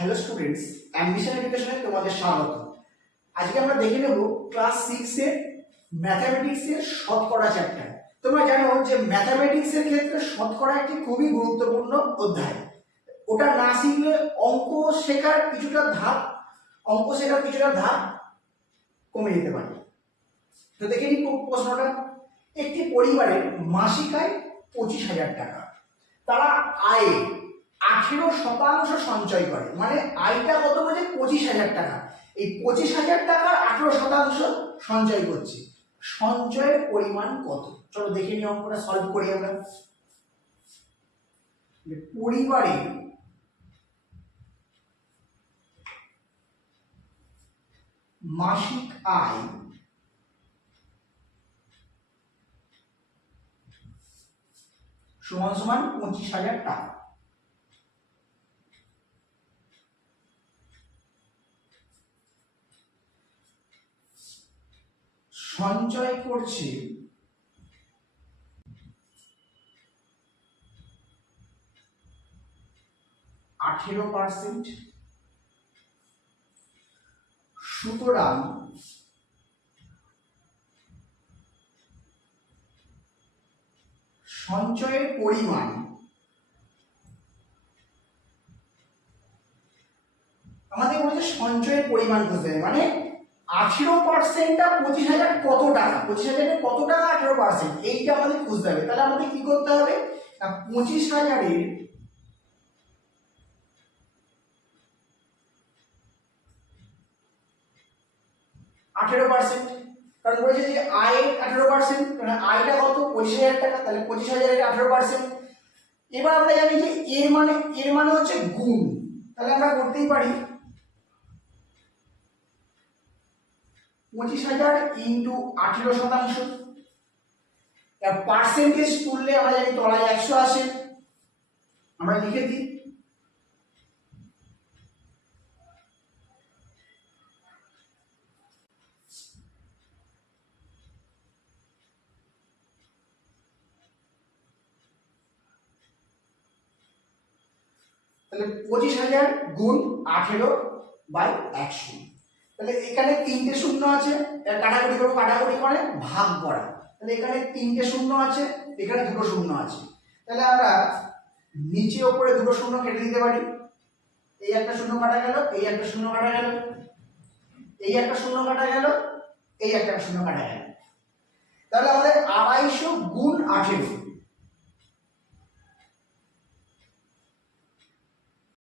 Hello students, ambition এডুকেশনে তোমাদের স্বাগত। আজকে আমরা দেখে নেব ক্লাস 6 এর ম্যাথমেটিক্স এর শতকরা চ্যাপ্টার। তোমরা জানো যে ম্যাথমেটিক্স এর ক্ষেত্রে শতকরা একটি খুবই গুরুত্বপূর্ণ অধ্যায়। ওটা না শিখলে অঙ্ক শেখার কিছুটা ধাপ কমে যেতে পারে। তো দেখে নিই প্রশ্নটা। একটি পরিবারের মাসিক আয় 25,000 টাকা। তারা আয়ে 18% সঞ্চয় করে, মানে আয়টা কত বলে 25,000 টাকা। এই 25,000 টাকার 18% সঞ্চয় করছে। সঞ্চয়ের পরিমাণ কত? চলো দেখে নিই, অঙ্কটা সলভ করি আমরা। পরিবারের মাসিক আয় সমান সমান 25,000 টাকা। সঞ্চয় করছে 18%। সুতরাং সঞ্চয়ের পরিমাণ আমাদের বলছে সঞ্চয়ের পরিমাণ খুঁজতে হবে, মানে 18%টা 25,000 কত টাকা, 25,000 কত টাকা 18%, এইটা আমাদের খুঁজতে হবে। তাহলে আমাদের কি করতে হবে না, 25,000-এর 18%, কারণ বলেছে যে আয়ের 18%, মানে আয়টা কত 25,000 টাকা, তাহলে 25,000-এর 18%। এবার আমরা জানি যে এর মানে হচ্ছে গুণ, তাহলে আমরা করতেই পারি 25,000 ইন্টু 18%। পার্সেন্টেজ তুললে আমরা জানি তলায় 100 আসে, আমরা লিখে দিই। তাহলে 25,000 গুণ 18/100। তাহলে এখানে 3টে শূন্য আছে, কাটাকুটি করবো, কাটাকুটি করে ভাগ করা। তাহলে এখানে 3টে শূন্য আছে, এখানে 2টো শূন্য আছে। তাহলে আমরা নিচে ওপরে 2টো শূন্য কেটে দিতে পারি। এই একটা শূন্য কাটা গেল, এই একটা শূন্য কাটা গেল, এই একটা শূন্য কাটা গেল, এই একটা শূন্য কাটা গেল। তাহলে আমাদের 250 গুণ 18,